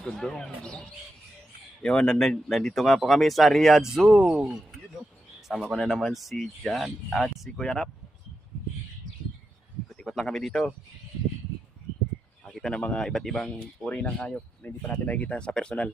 Ganda. Yun, nandito nga po kami sa Riyadh Zoo. Yun, no? Kasama ko na naman si Jan at si Kuya Rap. Ikot-ikot lang kami dito. Nakita ng mga iba't ibang uri ng hayop na hindi pa natin nakikita sa personal.